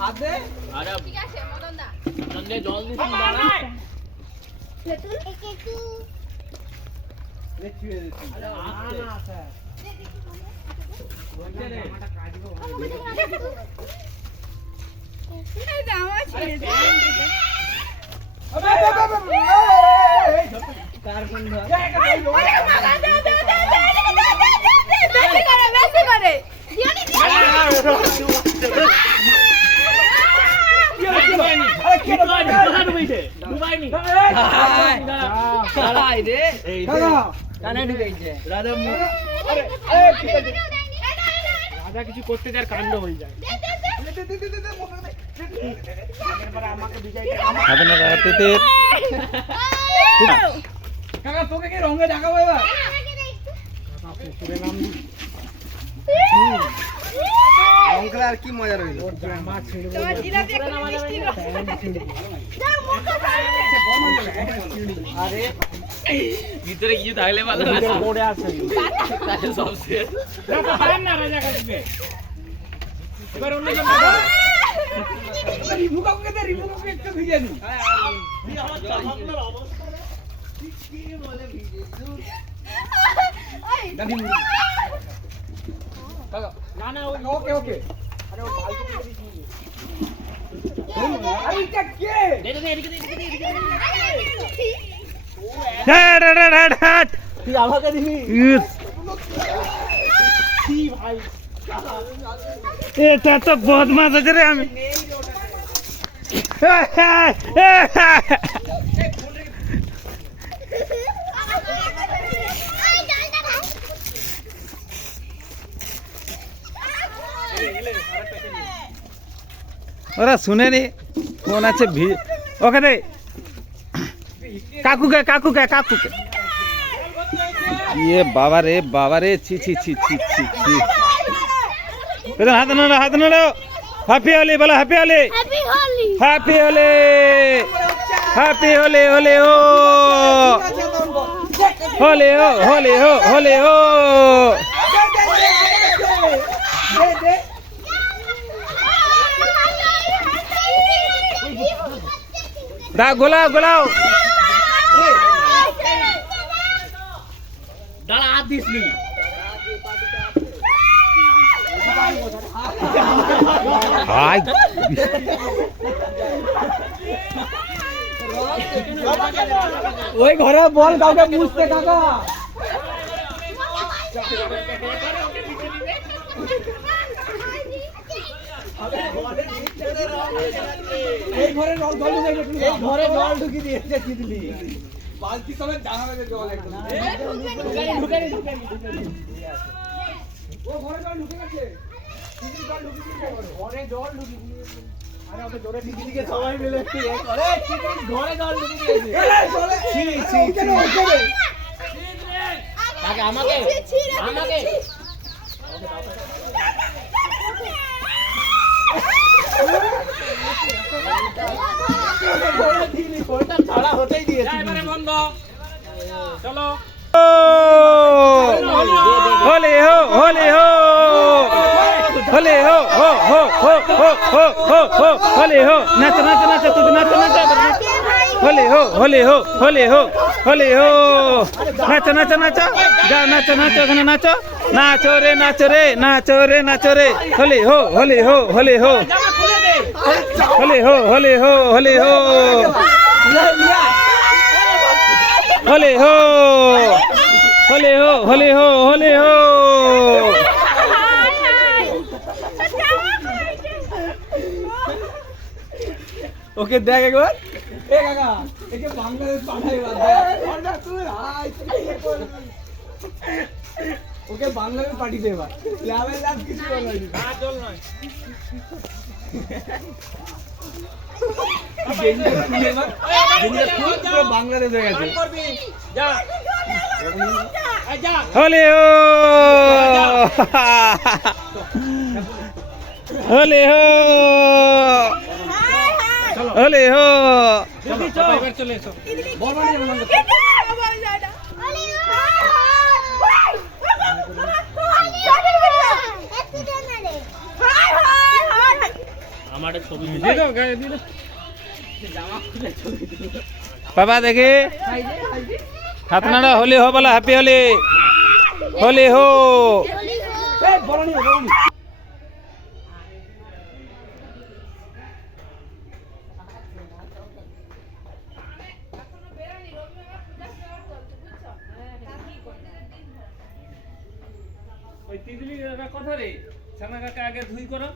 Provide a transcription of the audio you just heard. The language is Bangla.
হাত দে। ঠিক আছে মদন দা। জল দিস রাজা কিছু করতে যার কাণ্ড হয়ে যায়। কাকা তোকে কি রঙে দেখাবো এবার? আর কি মজা রইল? আরে ভিতরে কিছু থাকলে ভালো পড়ে আছে সব শেষ। না রাজা কাটবে এবার অন্য রিমু কাকুকে দে, রিমু কাকুকে একটু ভিজে নি। না না ওকে ওকে। আরে ও বালতি দিয়ে দিছি। আরে এটা কে? তুই আমাকে দিবি কি ভাই এটা তো বহুত মজা করে আমি ওরা শুনেনি ফোন আছে ওকে দে কাকুকে কাকুকে কাকুকে ইয়ে বাবা রে ছি ছি ছি ছি ছি ছি হাত নাড়ো হ্যাপি হোলি বলো happy Holi happy Holi happy Holi Holi ও হোলি ও হোলি ও হোলি ও দা গোলাও গোলাও দাঁড়া হাত দিস নি হাই ওই ঘরে বল কাউকে বুঝতে কাকা। এই ঘরে জল ঢুকি দিয়েছে দিদি বালতি সমেত জানাবে জল একদম। ও ঘরে জল ঢুকে গেছে, ঘরে জল ঢুকি দিয়েছে। আরে ওকে জোরে ঢুকি দিকে সবাই মিলে আরে ঘরে জল ঢুকি দিয়েছে। ছি ছি কেন ওকে আগে আমাকে আমাকে ঘরটা ছাড়া হতেই দিয়েছে। এবারে বন্ধ চলো হোলি হো হোলি হো হোলি হো হো হো হো হো হো হো হো হোলি হো নাচো নাচো নাচো তুই নাচো নাচো হোলি হো হোলি হো হোলি হো হোলি হো নাচো নাচো নাচো যাও নাচো নাচো এখানে নাচো নাচো রে নাচো রে নাচো রে নাচো রে হোলি হো হোলি হো হোলি হো হোলি হো হোলি হো হোলি হো হোলি হো হোলি হো হোলি হো হোলি হো ওকে দেখ একবার এ কাকা একে বাংলাদেশ পাঠাই ওকে বাংলাদেশ পাঠিয়ে দে এবার লেভেল লাভ কিছু বলবি না চল নয় বাংলাদেশ হয়ে গেছে যা হোলি হো হোলি হো হোলি হো চলে এসো বাবা দেখে হাত নাড়া হোলি হো বলা হ্যাপি হোলি হোলি হো ওই তিতলি কথা রে ছানা কাকা আগে ধুই করো